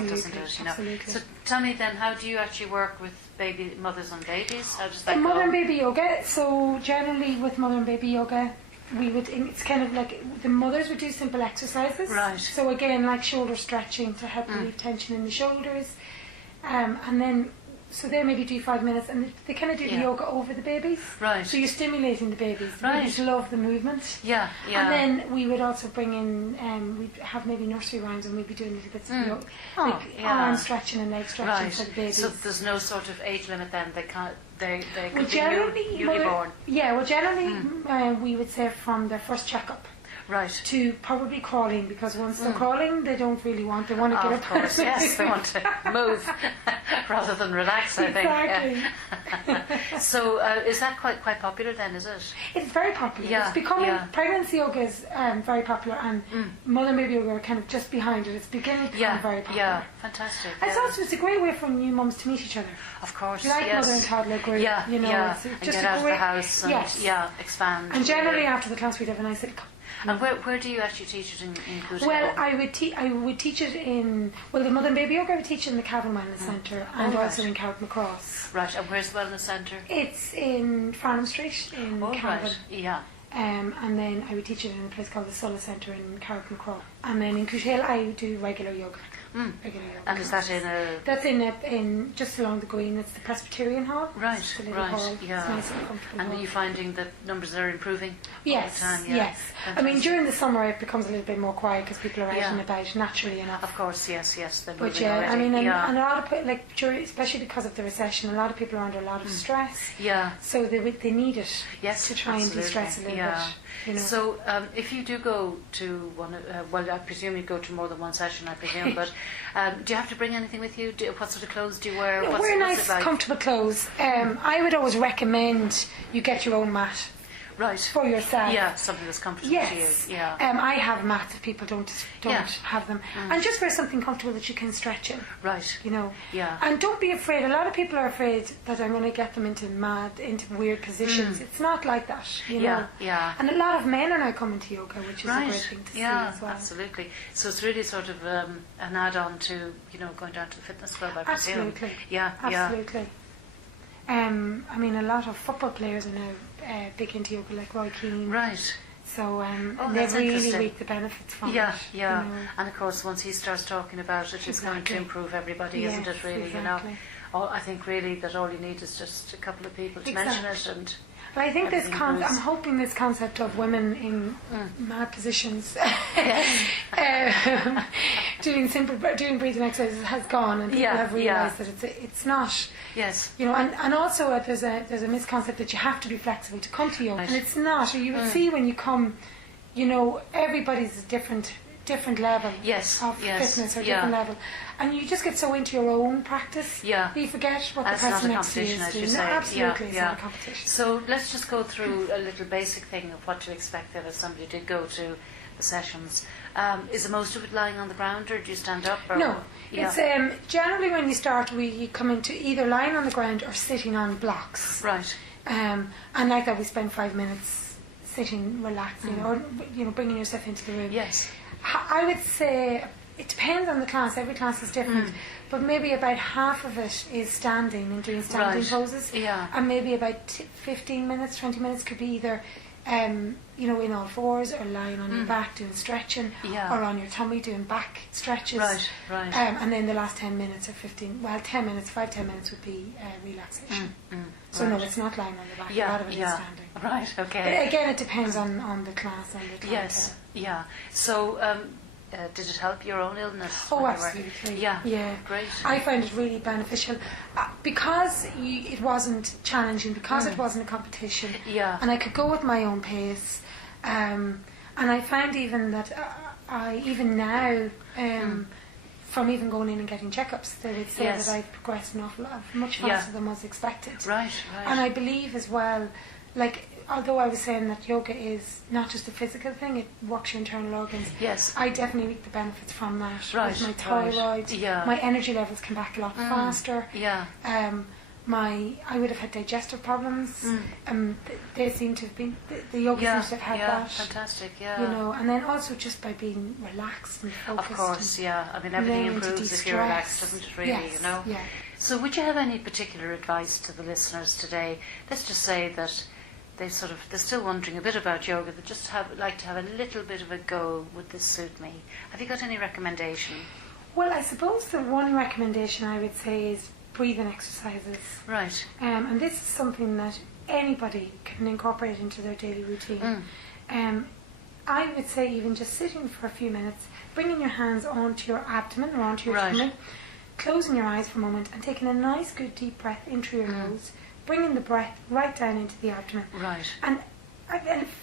lot, doesn't it? You know. Absolutely. So tell me then, how do you actually work with baby mothers and babies? How does that go? Mother and baby yoga. So generally with mother and baby yoga, it's kind of like the mothers would do simple exercises. Right. So again, like shoulder stretching to help relieve tension in the shoulders, and then. So they maybe do 5 minutes, and they kind of do the yoga over the babies. Right. So you're stimulating the babies. The Right. babies love the movement. Yeah. And then we would also bring in, we'd have maybe nursery rhymes, and we'd be doing little bits of yoga, like arm stretching and leg stretching for the babies. So there's no sort of age limit then. They can't. They Well, continue newly born. Yeah. Well, generally we would say from their first checkup. Right. To probably crawling, because once they're crawling, they don't really want. They want to get up. Of course, yes, they want to move rather than relax. I think. Exactly. So is that quite popular then? Is it? It's very popular. Yeah, It's becoming pregnancy yoga is very popular, and mother and baby yoga are kind of just behind it. It's beginning to become very popular. Yeah, fantastic. And it's a great way for new mums to meet each other. Of course, like mother and toddler group. Yeah, you know, yeah. it's and just get out of the house and expand. And generally after the class we'd have a nice little. And where do you actually teach it in Coote? Well, I would teach it in the mother and baby yoga I would teach in the Cavan Wellness Centre and also in Carrickmacross. Right, and where's the wellness centre? It's in Farnham Street in Cavan. Right, yeah. And then I would teach it in a place called the Sulla Centre in Carrickmacross. And then in Coote I do regular yoga. Regular yoga. And is that in a... That's in just along the green. It's the Presbyterian Hall. Right, it's the little hall. Yeah. It's nice and comfortable. And are you finding that numbers are improving? Yes, all the time? Yeah. yes. Fantastic. I mean, during the summer it becomes a little bit more quiet because people are out and about naturally enough. Of course, yes. But I mean, and a lot of people, especially because of the recession, a lot of people are under a lot of stress. Yeah. So they need it. Yes, to try and de-stress a little bit. You know. So if you do go to one, I presume you go to more than one session, I presume, but do you have to bring anything with you? What sort of clothes do you wear? Wear nice, comfortable clothes. I would always recommend you get your own mat. Right. For yourself. Yeah, something that's comfortable to you. Yeah. I have mats if people don't have them. And just wear something comfortable that you can stretch in. Right. You know. Yeah. And don't be afraid. A lot of people are afraid that I'm going to get them into weird positions. It's not like that, you know. Yeah. And a lot of men are now coming to yoga, which is a great thing to see as well. Absolutely. So it's really sort of an add-on to, going down to the fitness club, I presume. Absolutely. Yeah. Absolutely. I mean, a lot of football players are now big into yoga, like Roy Keane. Right. So they really reap the benefits from it. Yeah. You know. And of course, once he starts talking about it, it's going to improve everybody, isn't it? Really, exactly. I think really that all you need is just a couple of people to mention it, and. But I think I'm hoping this concept of women in mad positions doing breathing exercises has gone, and people have realised that it's not. Yes. You know, and also there's a misconception that you have to be flexible to come to yoga, and it's not. Or you will see when you come, everybody's a different level of fitness or different level, and you just get so into your own practice that you forget what the person next to you is doing. No, absolutely, it's not a competition. So let's just go through a little basic thing of what to expect if somebody did go to the sessions. Is most of it lying on the ground, or do you stand up? Or no, it's generally when you start, you come into either lying on the ground or sitting on blocks. Right. And like that, we spend 5 minutes sitting, relaxing, or bringing yourself into the room. Yes. I would say it depends on the class. Every class is different, but maybe about half of it is standing and doing standing poses, and maybe about 15 minutes, 20 minutes could be either in all fours, or lying on your back doing stretching, or on your tummy doing back stretches. Right. And then the last 10 minutes or 10 minutes would be relaxation. So no, it's not lying on the back. A lot of it is standing. Right. Okay. But again, it depends on the class and the clientele. Yes. Yeah. So. Did it help your own illness? Oh, absolutely. Yeah. Great. I found it really beneficial because it wasn't challenging, because it wasn't a competition. And I could go at my own pace. And I found even that even now, from even going in and getting checkups, they would say that I've progressed an awful lot, much faster than was expected. Right. And I believe as well, although I was saying that yoga is not just a physical thing, it works your internal organs. Yes. I definitely reap the benefits from that. Right. With my thyroid, my energy levels come back a lot faster. I would have had digestive problems. They seem to have been, the yoga seems to have had that. Fantastic, and then also just by being relaxed and focused. Of course, I mean, everything improves if you're relaxed, doesn't it really, Yes. So would you have any particular advice to the listeners today? Let's just say that they're still wondering a bit about yoga, they just like to have a little bit of a go, would this suit me? Have you got any recommendation? Well, I suppose the one recommendation I would say is breathing exercises. Right. And this is something that anybody can incorporate into their daily routine. I would say even just sitting for a few minutes, bringing your hands onto your abdomen or onto your stomach, closing your eyes for a moment and taking a nice good deep breath in through your nose, bringing the breath right down into the abdomen. Right. And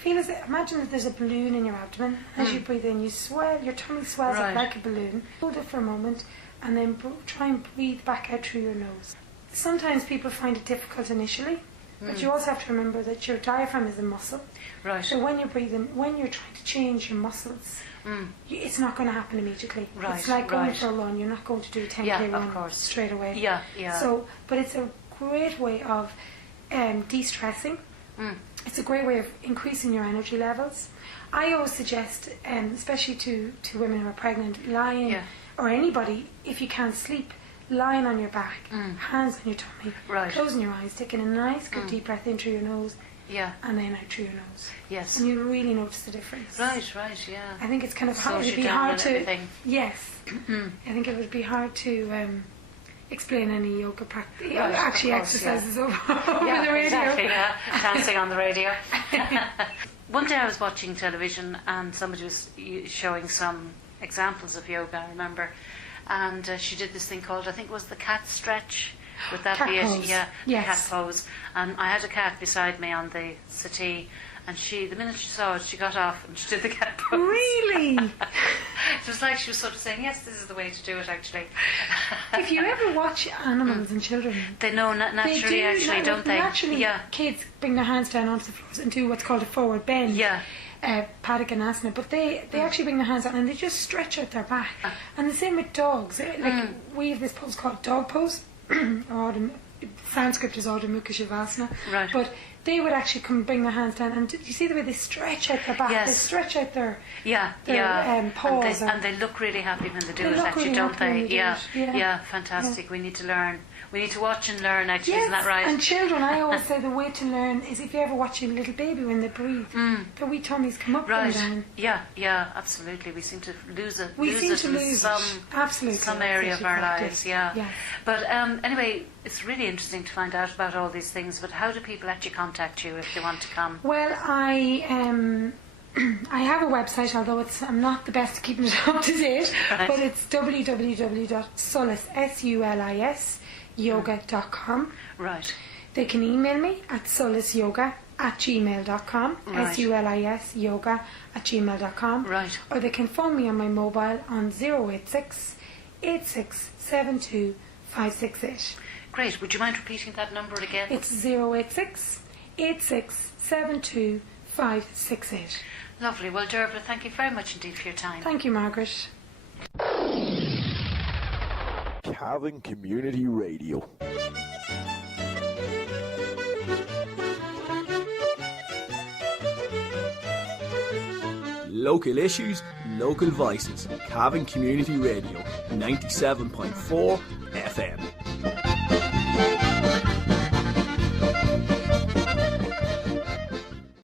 imagine that there's a balloon in your abdomen. As you breathe in, you swell, your tummy swells up like a balloon. Hold it for a moment and then try and breathe back out through your nose. Sometimes people find it difficult initially, but you also have to remember that your diaphragm is a muscle. Right. So when you're breathing, when you're trying to change your muscles, it's not going to happen immediately. Right. It's like going for a run. You're not going to do a 10k run straight away. So, but it's a great way of de-stressing. It's a great way of increasing your energy levels. I always suggest, especially to women who are pregnant, lying, or anybody, if you can't sleep, lying on your back, hands on your tummy, closing your eyes, taking a nice good deep breath in through your nose, and then out through your nose. Yes. And you'll really notice the difference. Right, I think it's kind of hard. It'd be hard to. Everything. Yes. I think it would be hard to explain any yoga practice. Exercises over the radio. Exactly, dancing on the radio. One day I was watching television and somebody was showing some examples of yoga, I remember, and she did this thing called, I think it was the cat stretch. Would that be it? Yeah, cat pose. And I had a cat beside me on the settee, and the minute she saw it, she got off and she did the cat pose. Really? It was like she was sort of saying, yes, this is the way to do it, actually. If you ever watch animals and children, they know naturally, don't they? Naturally, kids bring their hands down onto the floor and do what's called a forward bend. Padakanasana, but they actually bring their hands out and they just stretch out their back. And the same with dogs. Like we have this pose called dog pose, or Sanskrit is Ardha Mukha Shavasana. Right. But they would actually come bring their hands down, and you see the way they stretch out their back. Yes. They stretch out their paws, and they look really happy when they do it. Actually, really don't they? Yeah, fantastic. Yeah. We need to learn. We need to watch and learn. Actually, yes, isn't that right? And children, I always say the way to learn is if you ever watch a little baby when they breathe, their wee tummies come up and down. Yeah, absolutely. We seem to lose it. Some area of our lives. Yes. But anyway, it's really interesting to find out about all these things. But how do people actually contact you if they want to come? Well, I have a website, although I'm not the best at keeping it up to date, but it's www.sulisyoga.com. Right. They can email me at sulisyoga@gmail.com, sulisyoga@gmail.com, right. or they can phone me on my mobile on 086 8672 568. Great. Would you mind repeating that number again? It's 086 8672 568. Lovely. Well, Derbra, thank you very much indeed for your time. Thank you, Margaret. Cavan Community Radio. Local issues, local voices. Cavan Community Radio, 97.4 FM.